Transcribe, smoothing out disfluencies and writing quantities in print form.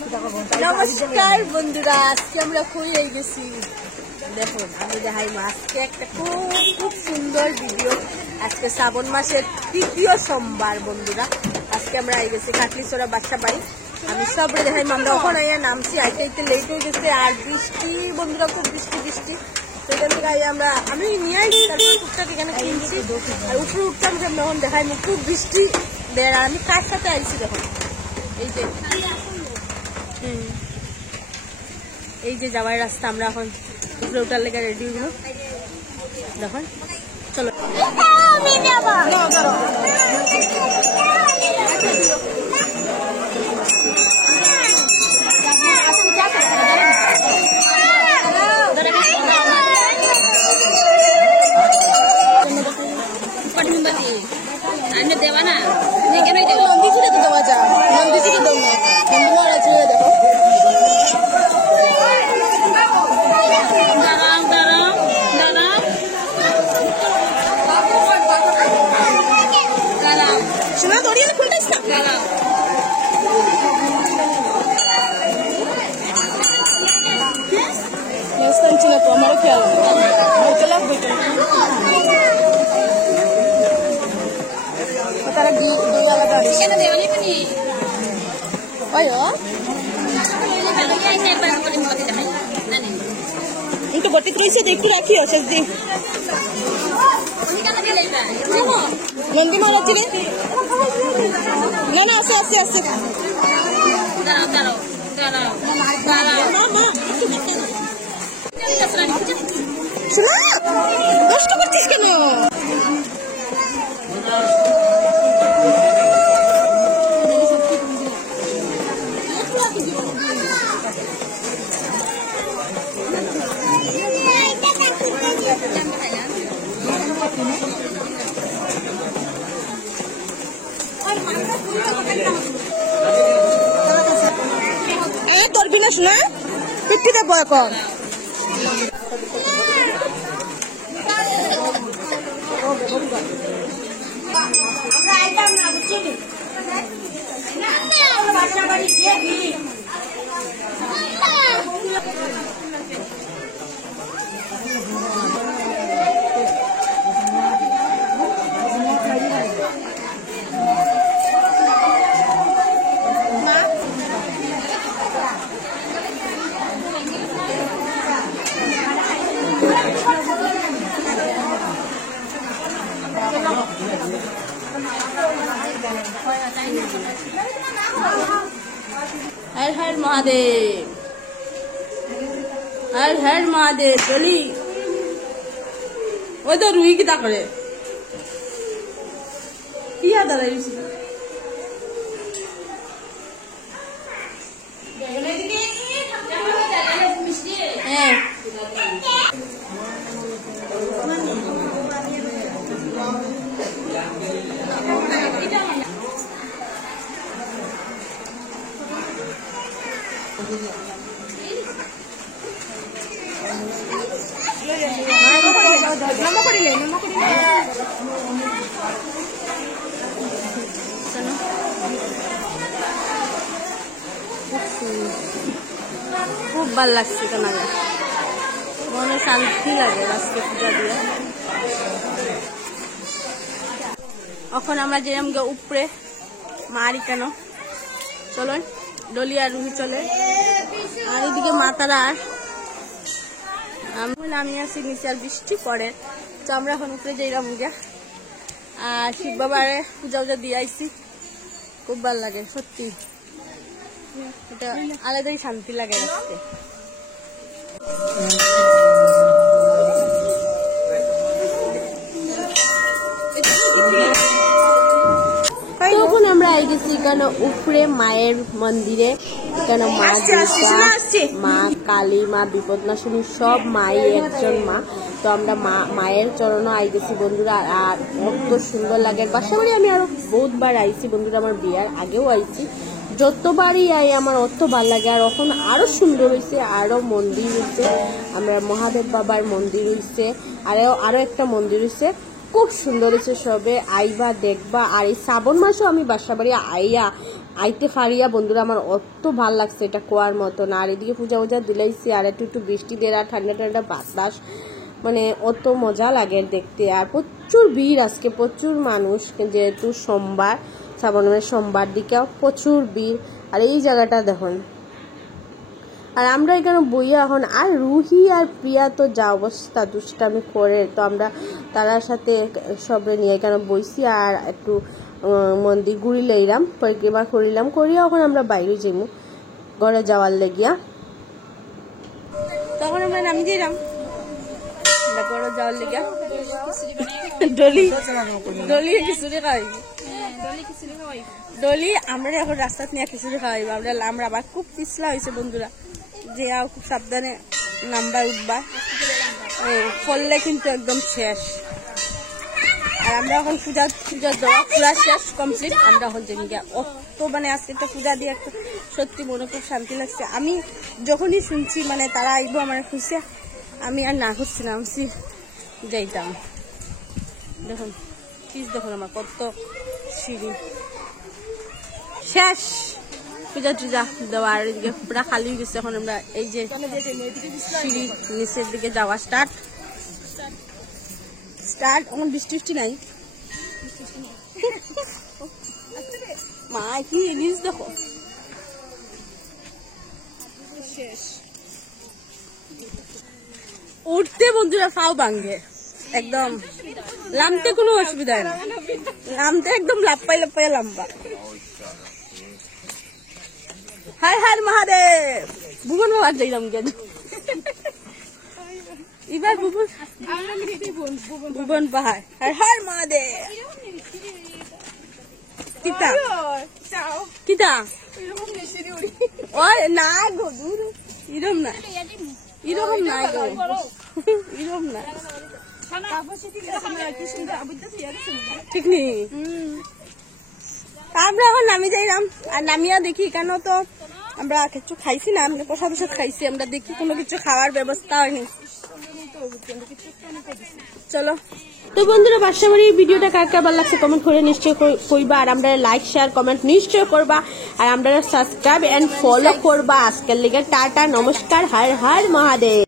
নমস্কার বন্ধুরা, আজকে আমরা কই গেছি দেখুন। আমি দেখাই আজকে একটা খুব সুন্দর ভিডিও। আজকে শ্রাবণ মাসের ৩য় সোমবার বন্ধুরা। আজকে আমরা গেছি কাটলিছড়া বাসা বাড়ি। আমি সবরে দেখাই, আমরা ওখানে আইয়া নামছি, আইতে আইতে লেট হয়ে গেছে। আর বৃষ্টি বন্ধুরা, খুব বৃষ্টি। সেখান থেকে আমি নিয়ে আসি, তারপর টুকটাক এখানে কিনছি। আর উপরে উঠতাম, যখন দেখাই খুব বৃষ্টি দেয়। আর আমি কার সাথে আইছি দেখুন, এই যে যাওয়ার রাস্তা। আমরা এখন উপরে উঠার লেগে রেডি হইব দেখুন, চলো। দেওয়া না নন্দীজিরে তো দেওয়া যায়, নন্দীজিরে দেবো না, নন্দী মহারাজের দেখো। শোনা দড়িয়ে খুলতেছ না, ছিল তো আমারও খেয়াল লাগবে। তারা দুই আলাদা একটু গতি রয়েছে, একটু রাখি শেষ দিন নন্দী মহারাজ না না আছে আছে আছে। কষ্ট করছিস কেন? ধরবি না শোনা, পিঠিতে বয় কর। हर हर महादेव, हर हर महादेव। चली ওই তো রুই কিতা করে কি দাঁড়াই হ্যাঁ। খুব ভাল লাগছে, কেন মনে শান্তি লাগে আজকে পূজা দিয়ে। এখন আমরা যেরকম উপরে মারি কেন চলো ডলিয়া রুহি চলে। আর এদিকে মাতারা আমি আছি নিচে, আর বৃষ্টি পড়ে। তো আমরা এখন উপরে যাইলাম গিয়া। আর শিব বাবারে পূজা উজা দিয়ে আইসি, খুব ভালো লাগে সত্যি, এটা আলাদাই শান্তি লাগে আজকে। তখন আমরা আই গেছি কেন উপরে মায়ের মন্দিরে, কেন মা দুর্গা, মা কালী, মা বিপদনাশিনী সব মাই একজন মা। তো আমরা মায়ের চরণও আই গেছি বন্ধুরা। আর কত সুন্দর লাগে বাসা বাড়ি। আমি আরো বহুতবার আইছি বন্ধুরা, আমার বিয়ার আগেও আইছি, যতবারই আই আমার অত ভাল লাগে। আর এখন আরো সুন্দর হয়েছে, আরো মন্দির হয়েছে, আমরা মহাদেব বাবার মন্দির হয়েছে, আরো একটা মন্দির হয়েছে, খুব সুন্দর হয়েছে। সবে আইবা দেখবা। আর এই শ্রাবণ মাসেও আমি বাসা বাড়ি আইয়া আইতে ফারিয়া বন্ধুরা আমার অত ভাল লাগছে এটা কোয়ার মতো না। আর এদিকে পূজা উজা দিলাইছি আর একটু বৃষ্টি দিয়ে আর ঠান্ডা ঠান্ডা বাতাস, মানে অত মজা লাগে দেখতে। আর প্রচুর ভিড় আজকে, প্রচুর মানুষ, যেহেতু সোমবার, শ্রাবণের সোমবার দিকেও প্রচুর ভিড়। আর এই জায়গাটা দেখুন, আর আমরা এখানে বইয়া এখন, আর রুহি আর প্রিয়া তো যা অবস্থা দুষ্টামি করে, তো আমরা তারার সাথে সবে নিয়ে এখানে বইছি আর একটু মন্দির ঘুরি লইলাম, পরিক্রমা করিলাম, করিয়া ওখানে আমরা বাইরে যাইমু ঘরে যাওয়ার লেগিয়া। তখন আমরা নামি যাইলাম ঘরে যাওয়ার লেগিয়া। ডলি খিচুড়ি খাওয়াই, ডলি আমরা এখন রাস্তাত নিয়ে খিচুড়ি খাওয়াইব। আমরা আবার খুব পিছলা হয়েছে বন্ধুরা, যে খুব সাবধানে নাম্বার উঠবা, ফললে কিন্তু একদম শেষ। আর আমরা এখন পূজা দেওয়া পুরা শেষ কমপ্লিট, আমরা এখন যাই গিয়া। অত মানে আজকে একটা পূজা দিয়ে একটা সত্যি মনে খুব শান্তি লাগছে। আমি যখনই শুনছি মানে তারা আইব আমার খুশি, আমি আর না খুঁজছিলাম, যাইতাম। দেখুন প্লিজ, দেখুন আমার কত সিঁড়ি শেষ পূজা টুজা দেওয়া, আর এদিকে পুরা খালি হয়ে গেছে। এখন আমরা এই যে সিঁড়ি নিচের দিকে যাওয়া স্টার্ট। এখন বৃষ্টি নাই, মা কি নিজ দেখো শেষ। উঠতে বন্ধুরা ফাও ভাঙ্গে একদম, নামতে কোনো অসুবিধা না, নামতে একদম লাপ্পাই লম্বা। হার হার মহাদেব, ভুবন বাবার যাইলাম কেন এবার, ভুবন পাহাড়। হার হার মহাদেব। কিতা কিতা ও না গো, ইরম না, ইরকম না গো, ইরম না, ঠিক নেই। আমরা এখন নামি যাইলাম, আর নামিয়া দেখি কেন তো আমরা কিছু খাইছি না, আমরা প্রসাদ খাইছি, আমরা দেখি কোনো কিছু খাওয়ার ব্যবস্থা হয়নি। চলো তো বন্ধুরা, বাসাবাড়ির ভিডিওটা কার কার ভালো লাগছে কমেন্ট করে নিশ্চয় কইবা, আর আমরা লাইক শেয়ার কমেন্ট নিশ্চয় করবা, আর আমরা সাবস্ক্রাইব এন্ড ফলো করবা। আজকের লেগে টাটা, নমস্কার, হর হর মহাদেব।